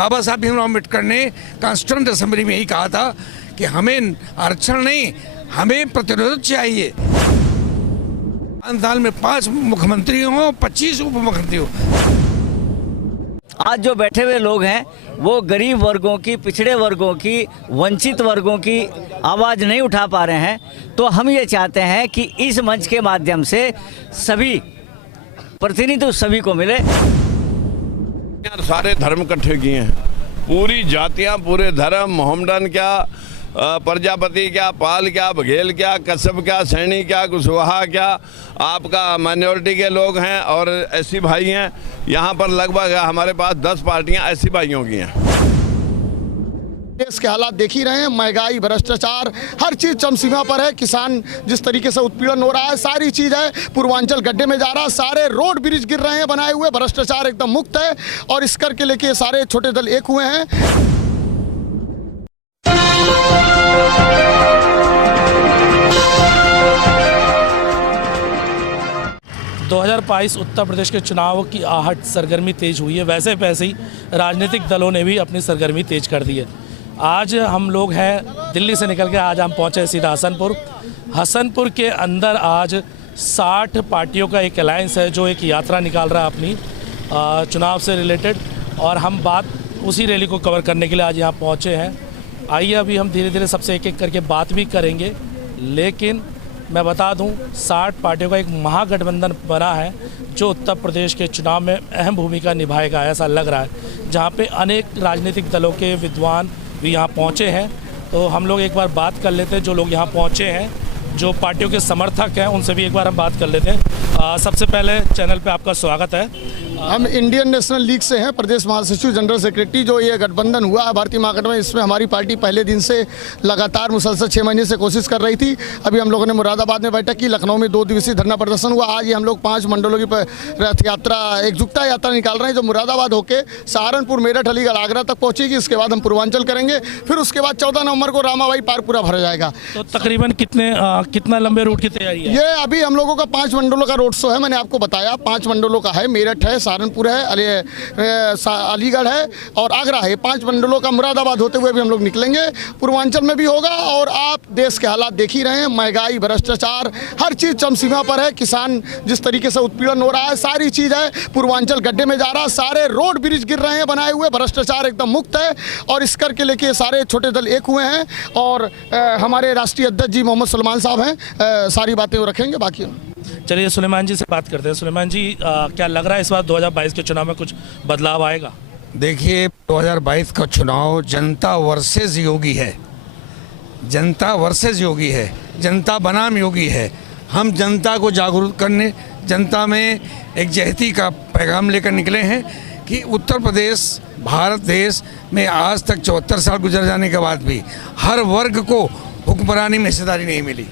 बाबा साहब भीमराव अम्बेडकर ने constituent assembly में यही कहा था कि हमें आरक्षण नहीं, हमें प्रतिरोध चाहिए। 5 साल में 5 मुख्यमंत्री हों, 25 उप मुख्यमंत्री हों। आज जो बैठे हुए लोग हैं वो गरीब वर्गों की, पिछड़े वर्गों की, वंचित वर्गों की आवाज़ नहीं उठा पा रहे हैं। तो हम ये चाहते हैं कि इस मंच के माध्यम से सभी प्रतिनिधित्व सभी को मिले। सारे धर्म इकट्ठे किए हैं, पूरी जातियां, पूरे धर्म, मोहम्मडन क्या, प्रजापति क्या, पाल क्या, बघेल क्या, कश्यप क्या, सैनी क्या, कुशवाहा क्या, आपका माइनॉरिटी के लोग हैं और एससी भाई हैं। यहाँ पर लगभग हमारे पास 10 पार्टियाँ एससी भाइयों की हैं। देश के हालात देख ही रहे हैं, महंगाई, भ्रष्टाचार, हर चीज़ चरमसीमा पर है। किसान जिस तरीके से उत्पीड़न हो रहा है, सारी चीज़ है। पूर्वांचल गड्ढे में जा रहा है, सारे रोड ब्रिज गिर रहे हैं बनाए हुए, भ्रष्टाचार एकदम मुक्त है। और इस करके लेके सारे छोटे दल एक हुए हैं। 2022 उत्तर प्रदेश के चुनाव की आहट सरगर्मी तेज हुई है। वैसे ही राजनीतिक दलों ने भी अपनी सरगर्मी तेज कर दी है। आज हम लोग हैं दिल्ली से निकल के आज हम पहुंचे सीधा हसनपुर के अंदर आज 60 पार्टियों का एक अलायंस है जो एक यात्रा निकाल रहा है अपनी चुनाव से रिलेटेड, और हम बात उसी रैली को कवर करने के लिए आज यहाँ पहुँचे हैं। आइए अभी हम धीरे धीरे सबसे एक एक करके बात भी करेंगे, लेकिन मैं बता दूं 60 पार्टियों का एक महागठबंधन बना है जो उत्तर प्रदेश के चुनाव में अहम भूमिका निभाएगा, ऐसा लग रहा है, जहां पे अनेक राजनीतिक दलों के विद्वान भी यहां पहुंचे हैं। तो हम लोग एक बार बात कर लेते हैं, जो लोग यहां पहुंचे हैं, जो पार्टियों के समर्थक हैं, उनसे भी एक बार हम बात कर लेते हैं। सबसे पहले चैनल पे आपका स्वागत है। हम इंडियन नेशनल लीग से हैं, प्रदेश महासचिव, जनरल सेक्रेटरी। जो ये गठबंधन हुआ है भारतीय महागठबंधन, इसमें हमारी पार्टी पहले दिन से लगातार मुसलसल 6 महीने से कोशिश कर रही थी। अभी हम लोगों ने मुरादाबाद में बैठक की, लखनऊ में 2 दिवसीय धरना प्रदर्शन हुआ। आज ये हम लोग 5 मंडलों की रथ यात्रा, एकजुटता यात्रा निकाल रहे हैं, जो मुरादाबाद होकर सहारनपुर, मेरठ, अलीगढ़, आगरा तक पहुँचेगी। इसके बाद हम पूर्वांचल करेंगे, फिर उसके बाद 14 नवंबर को रामाबाई पार्क पूरा भरा जाएगा। तो तकरीबन कितना लंबे रूट की तैयारी है? ये अभी हम लोगों का 5 मंडलों का रोड शो है, मैंने आपको बताया। 5 मंडलों का है, मेरठ है, सहारनपुर है, अलीगढ़ है और आगरा है। 5 मंडलों का मुरादाबाद होते हुए भी हम लोग निकलेंगे। पूर्वांचल में भी होगा। और आप देश के हालात देख ही रहे हैं, महंगाई, भ्रष्टाचार, हर चीज़ चरमसीमा पर है। किसान जिस तरीके से उत्पीड़न हो रहा है, सारी चीज़ है। पूर्वांचल गड्ढे में जा रहा है, सारे रोड ब्रिज गिर रहे हैं बनाए हुए, भ्रष्टाचार एकदम मुक्त है। और इस करके लेके सारे छोटे दल एक हुए हैं। और हमारे राष्ट्रीय अध्यक्ष जी मोहम्मद सलमान साहब हैं, सारी बातें वो रखेंगे। बाकी चलिए सुलेमान जी से बात करते हैं। सुलेमान जी, क्या लग रहा है इस बार 2022 के चुनाव में कुछ बदलाव आएगा? देखिए, 2022 का चुनाव जनता वर्सेस योगी है। जनता वर्सेस योगी है, जनता बनाम योगी है। हम जनता को जागरूक करने, जनता में एक जहती का पैगाम लेकर निकले हैं कि उत्तर प्रदेश भारत देश में आज तक 74 साल गुजर जाने के बाद भी हर वर्ग को हुक्मरानी में हिस्सेदारी नहीं मिली।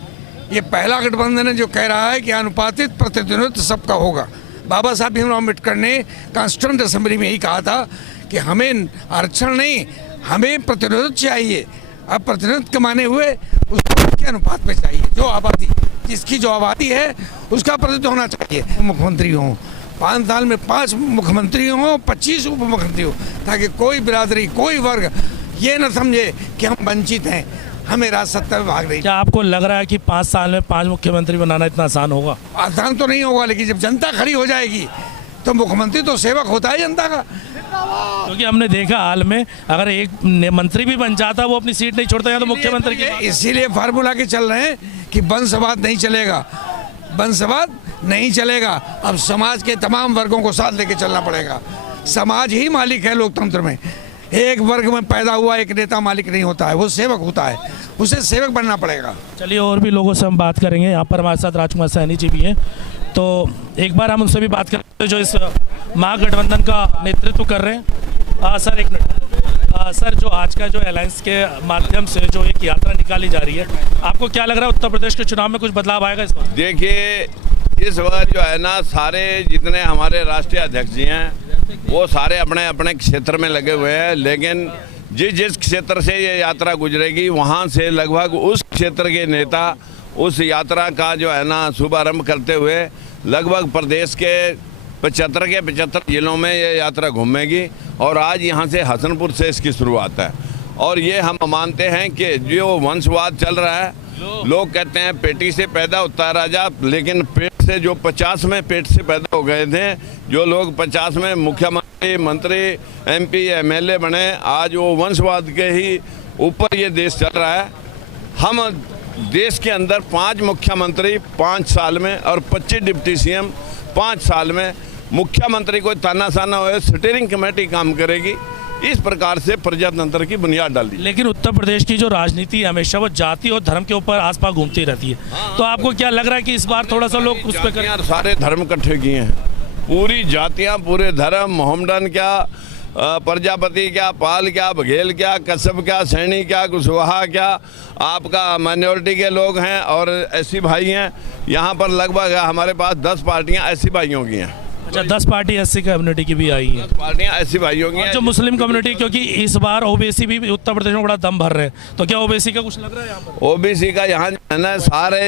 ये पहला गठबंधन है जो कह रहा है कि अनुपातित प्रतिनिधित्व सबका होगा। बाबा साहब भीमराव अम्बेडकर ने कॉन्स्टिट्यूएंट असेंबली में यही कहा था कि हमें आरक्षण नहीं, हमें प्रतिनिधित्व चाहिए। अब प्रतिनिधित्व के माने हुए उसको के अनुपात में चाहिए, जो आबादी, जिसकी जो आबादी है उसका प्रतिनिधित्व होना चाहिए। मुख्यमंत्री हों, 5 साल में 5 मुख्यमंत्री हों, 25 उप मुख्यमंत्री हों, ताकि कोई बिरादरी, कोई वर्ग ये न समझे कि हम वंचित हैं, हमें राज सत्ता में भाग रही। क्या आपको लग रहा है कि 5 साल में 5 मुख्यमंत्री बनाना इतना आसान होगा? आसान तो नहीं होगा, लेकिन जब जनता खड़ी हो जाएगी तो मुख्यमंत्री तो सेवक होता है जनता का। क्योंकि हमने देखा हाल में, अगर एक मंत्री भी बन जाता वो अपनी सीट नहीं छोड़ता है तो मुख्यमंत्री की। इसीलिए फार्मूला के चल रहे हैं कि वंशवाद नहीं चलेगा, वंशवाद नहीं चलेगा। अब समाज के तमाम वर्गों को साथ लेके चलना पड़ेगा। समाज ही मालिक है लोकतंत्र में। एक वर्ग में पैदा हुआ एक नेता मालिक नहीं होता है, वो सेवक होता है, उसे सेवक बनना पड़ेगा। चलिए और भी लोगों से हम बात करेंगे। यहाँ पर हमारे साथ राजकुमार सैनी जी भी हैं, तो एक बार हम उनसे भी बात करते हैं जो इस महागठबंधन का नेतृत्व कर रहे हैं। सर एक मिनट, सर जो आज का जो अलायंस के माध्यम से जो एक यात्रा निकाली जा रही है, आपको क्या लग रहा है उत्तर प्रदेश के चुनाव में कुछ बदलाव आएगा इस बार? देखिए, इस बार जो है ना, सारे जितने हमारे राष्ट्रीय अध्यक्ष जी हैं वो सारे अपने अपने क्षेत्र में लगे हुए हैं, लेकिन जिस क्षेत्र से ये यात्रा गुजरेगी वहाँ से लगभग उस क्षेत्र के नेता उस यात्रा का जो है ना शुभारंभ करते हुए लगभग प्रदेश के 75 के 75 जिलों में ये यात्रा घूमेगी और आज यहाँ से हसनपुर से इसकी शुरुआत है। और ये हम मानते हैं कि जो वंशवाद चल रहा है, लोग कहते हैं पेटी से पैदा होता है राजा, लेकिन पेट से जो 50 में पेट से पैदा हो गए थे, जो लोग 50 में मुख्यमंत्री, मंत्री, MP, MLA बने, आज वो वंशवाद के ही ऊपर ये देश चल रहा है। हम देश के अंदर 5 मुख्यमंत्री 5 साल में और 25 डिप्टी CM 5 साल में, मुख्यमंत्री को तानाशाना हुए, स्टीयरिंग कमेटी काम करेगी। इस प्रकार से प्रजातंत्र की बुनियाद डाल दी। लेकिन उत्तर प्रदेश की जो राजनीति है हमेशा वो जाति और धर्म के ऊपर आसपास घूमती रहती है, तो आपको क्या लग रहा है कि इस बार थोड़ा सा लोग उस पर करें? सारे धर्म इकट्ठे किए हैं, पूरी जातियां, पूरे धर्म, मोहम्मडन क्या, प्रजापति क्या, पाल क्या, बघेल क्या, कश्यप क्या, सैनी क्या, कुशवाहा क्या, आपका माइनॉरिटी के लोग हैं और ऐसी भाई हैं। यहाँ पर लगभग हमारे पास 10 पार्टियाँ ऐसी भाइयों की हैं। अच्छा, 10 पार्टी SC कम्युनिटी की भी आई है, 10 पार्टियाँ ऐसी भाइयों की हैं। जो मुस्लिम कम्युनिटी, क्योंकि इस बार OBC भी उत्तर प्रदेश में बड़ा दम भर रहे हैं, तो क्या OBC का कुछ लग रहा है यहाँ पर? OBC का यहाँ है ना, सारे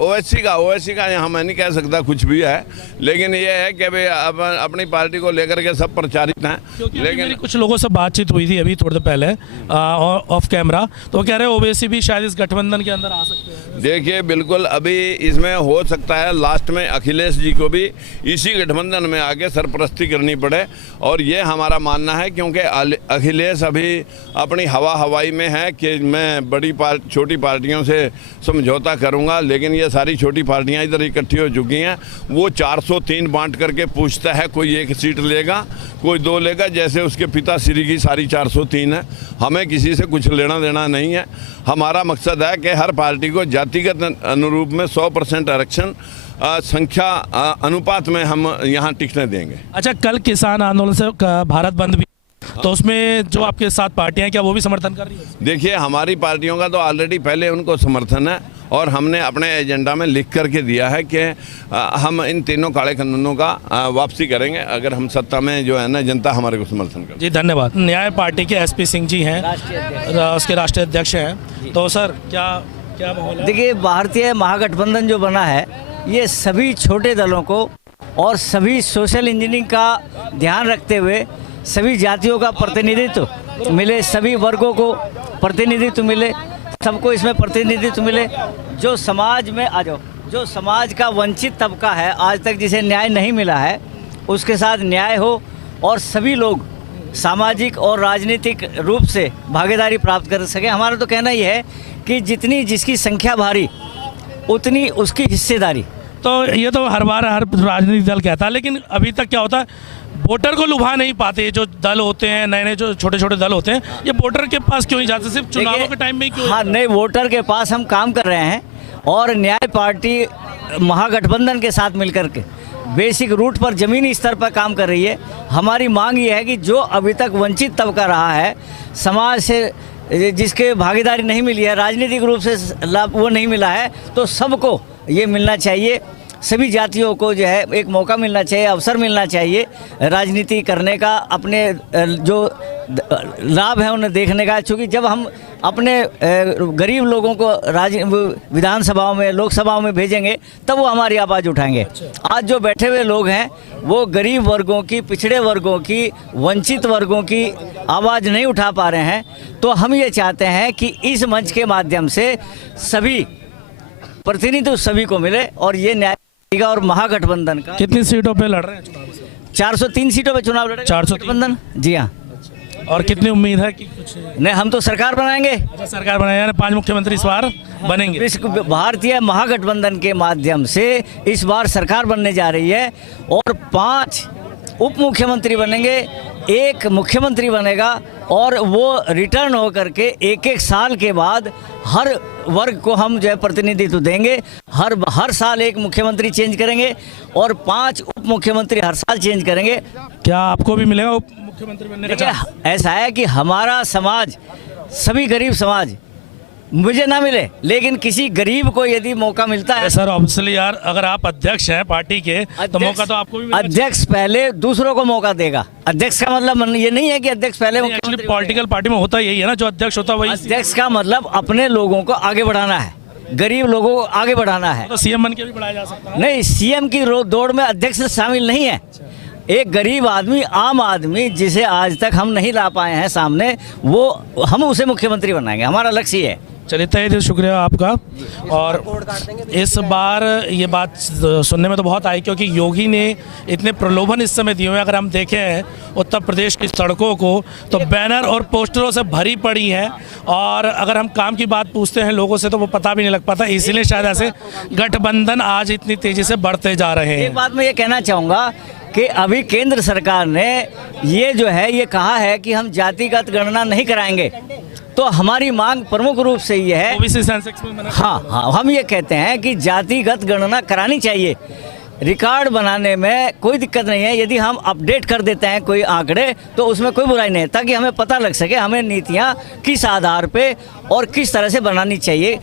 OSC का यहाँ मैं नहीं कह सकता कुछ भी है, लेकिन ये है कि भाई अपनी पार्टी को लेकर के सब प्रचारित हैं। लेकिन मेरी कुछ लोगों से बातचीत हुई थी अभी थोड़ी देर पहले ऑफ कैमरा, तो कह रहे हैं OBC भी शायद इस गठबंधन के अंदर आ सकते हैं। देखिए, बिल्कुल अभी इसमें हो सकता है लास्ट में अखिलेश जी को भी इसी गठबंधन में आके सरपरस्ती करनी पड़े, और ये हमारा मानना है, क्योंकि अखिलेश अभी अपनी हवाई में है कि मैं छोटी पार्टियों से समझौता करूंगा, लेकिन ये सारी छोटी पार्टियां इधर इकट्ठी हो चुकी हैं। वो 403 बांट करके पूछता है, कोई 1 सीट लेगा, कोई 2 लेगा, जैसे उसके पिता श्री की सारी 403 है। हमें किसी से कुछ लेना देना नहीं है। हमारा मकसद है कि हर पार्टी को जातिगत अनुरूप में 100% आरक्षण संख्या अनुपात में हम यहाँ टिकने देंगे। अच्छा, कल किसान आंदोलन से भारत बंद भी, तो उसमें जो आपके साथ पार्टियां, क्या वो भी समर्थन कर रही है? देखिए, हमारी पार्टियों का तो ऑलरेडी पहले उनको समर्थन है, और हमने अपने एजेंडा में लिख करके दिया है कि हम इन तीनों काले कानूनों का वापसी करेंगे अगर हम सत्ता में जो है ना, जनता हमारे को समर्थन करे। जी, धन्यवाद। न्याय पार्टी के SP सिंह जी हैं, उसके राष्ट्रीय अध्यक्ष हैं, तो सर क्या माहौल है? देखिए, भारतीय महागठबंधन जो बना है, ये सभी छोटे दलों को और सभी सोशल इंजीनियरिंग का ध्यान रखते हुए सभी जातियों का प्रतिनिधित्व मिले, सभी वर्गों को प्रतिनिधित्व मिले, सबको इसमें प्रतिनिधित्व मिले। जो समाज में जो समाज का वंचित तबका है आज तक जिसे न्याय नहीं मिला है, उसके साथ न्याय हो और सभी लोग सामाजिक और राजनीतिक रूप से भागीदारी प्राप्त कर सकें। हमारा तो कहना यह है कि जितनी जिसकी संख्या भारी उतनी उसकी हिस्सेदारी। तो ये तो हर बार हर राजनीतिक दल कहता है, लेकिन अभी तक क्या होता है, वोटर को लुभा नहीं पाते। जो दल होते हैं, नए जो छोटे छोटे दल होते हैं, ये वोटर के पास क्यों नहीं जाते? सिर्फ चुनावों के टाइम में क्यों? हाँ, नहीं, वोटर के पास हम काम कर रहे हैं, और न्याय पार्टी महागठबंधन के साथ मिलकर के बेसिक रूट पर ज़मीनी स्तर पर काम कर रही है। हमारी मांग ये है कि जो अभी तक वंचित तबका रहा है, समाज से जिसके भागीदारी नहीं मिली है, राजनीतिक रूप से लाभ वो नहीं मिला है, तो सबको ये मिलना चाहिए। सभी जातियों को जो है एक मौका मिलना चाहिए, अवसर मिलना चाहिए राजनीति करने का, अपने जो लाभ है उन्हें देखने का। क्योंकि जब हम अपने गरीब लोगों को विधानसभाओं में, लोकसभाओं में भेजेंगे, तब वो हमारी आवाज़ उठाएंगे। आज जो बैठे हुए लोग हैं वो गरीब वर्गों की, पिछड़े वर्गों की, वंचित वर्गों की आवाज़ नहीं उठा पा रहे हैं। तो हम ये चाहते हैं कि इस मंच के माध्यम से सभी प्रतिनिधित्व सभी को मिले, और ये न्याय और महागठबंधन का। कितनी सीटों पे लड़ रहे हैं चुनाव? 403 सीटों पे चुनाव लड़े 403 गठबंधन। जी हाँ। और कितनी उम्मीद है कि कुछ? नहीं, हम तो सरकार बनाएंगे। अच्छा, सरकार बनाएंगे, 5 मुख्यमंत्री इस बार बनेंगे। भारतीय महागठबंधन के माध्यम से इस बार सरकार बनने जा रही है, और 5 उप मुख्यमंत्री बनेंगे, 1 मुख्यमंत्री बनेगा, और वो रिटर्न हो करके 1-1 साल के बाद हर वर्ग को हम जो है प्रतिनिधित्व देंगे। हर साल 1 मुख्यमंत्री चेंज करेंगे, और 5 उप मुख्यमंत्री हर साल चेंज करेंगे। क्या आपको भी मिलेगा उप मुख्यमंत्री बनने का? ऐसा है कि हमारा समाज, सभी गरीब समाज, मुझे ना मिले, लेकिन किसी गरीब को यदि मौका मिलता है। सर, ऑब्वियसली यार, अगर आप अध्यक्ष हैं पार्टी के, तो मौका तो आपको भी मिलेगा। अध्यक्ष पहले दूसरों को मौका देगा। अध्यक्ष का मतलब ये नहीं है कि अध्यक्ष पहले। एक्चुअली पॉलिटिकल पार्टी में होता यही है ना, जो अध्यक्ष होता है वही। अध्यक्ष का मतलब अपने लोगों को आगे बढ़ाना है। गरीब लोगों को आगे बढ़ाना है। तो सीएम बन के भी बढ़ाया जा सकता है। नहीं, सीएम की दौड़ में अध्यक्ष शामिल नहीं है। एक गरीब आदमी, आम आदमी, जिसे आज तक हम नहीं ला पाए हैं सामने, वो हम उसे मुख्यमंत्री बनाएंगे, हमारा लक्ष्य ये है। चलिए, तहे दिल शुक्रिया आपका। और इस बार ये बात सुनने में तो बहुत आई, क्योंकि योगी ने इतने प्रलोभन इस समय दिए हुए हैं। अगर हम देखें उत्तर प्रदेश की सड़कों को, तो बैनर और पोस्टरों से भरी पड़ी हैं, और अगर हम काम की बात पूछते हैं लोगों से तो वो पता भी नहीं लग पाता। इसीलिए शायद ऐसे गठबंधन आज इतनी तेज़ी से बढ़ते जा रहे हैं। एक बात मैं ये कहना चाहूँगा कि अभी केंद्र सरकार ने ये जो है ये कहा है कि हम जातिगत गणना नहीं कराएंगे, तो हमारी मांग प्रमुख रूप से ये है, ओबीसी सेंसेक्स में हाँ, हम ये कहते हैं कि जातिगत गणना करानी चाहिए। रिकॉर्ड बनाने में कोई दिक्कत नहीं है, यदि हम अपडेट कर देते हैं कोई आंकड़े तो उसमें कोई बुराई नहीं है, ताकि हमें पता लग सके हमें नीतियाँ किस आधार पे और किस तरह से बनानी चाहिए।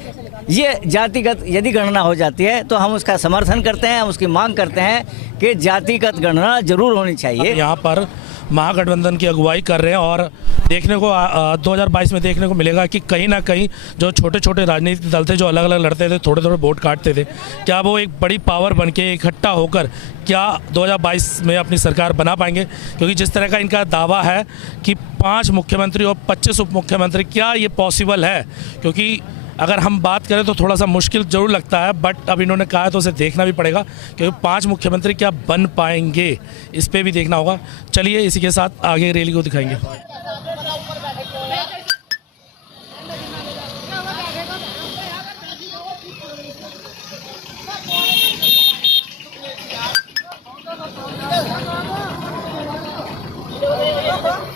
ये जातिगत यदि गणना हो जाती है तो हम उसका समर्थन करते हैं, हम उसकी मांग करते हैं कि जातिगत गणना जरूर होनी चाहिए। यहाँ पर महागठबंधन की अगुवाई कर रहे हैं, और देखने को 2022 में देखने को मिलेगा कि कहीं ना कहीं जो छोटे छोटे राजनीतिक दल थे, जो अलग अलग लड़ते थे, थोड़े थोड़े वोट काटते थे, क्या वो एक बड़ी पावर बन के इकट्ठा होकर क्या 2022 में अपनी सरकार बना पाएंगे? क्योंकि जिस तरह का इनका दावा है कि 5 मुख्यमंत्री और 25 उप मुख्यमंत्री, क्या ये पॉसिबल है? क्योंकि अगर हम बात करें तो थोड़ा सा मुश्किल जरूर लगता है, बट अब इन्होंने कहा है तो उसे देखना भी पड़ेगा, क्योंकि 5 मुख्यमंत्री क्या बन पाएंगे, इस पे भी देखना होगा। चलिए, इसी के साथ आगे रैली को दिखाएंगे।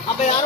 अब यार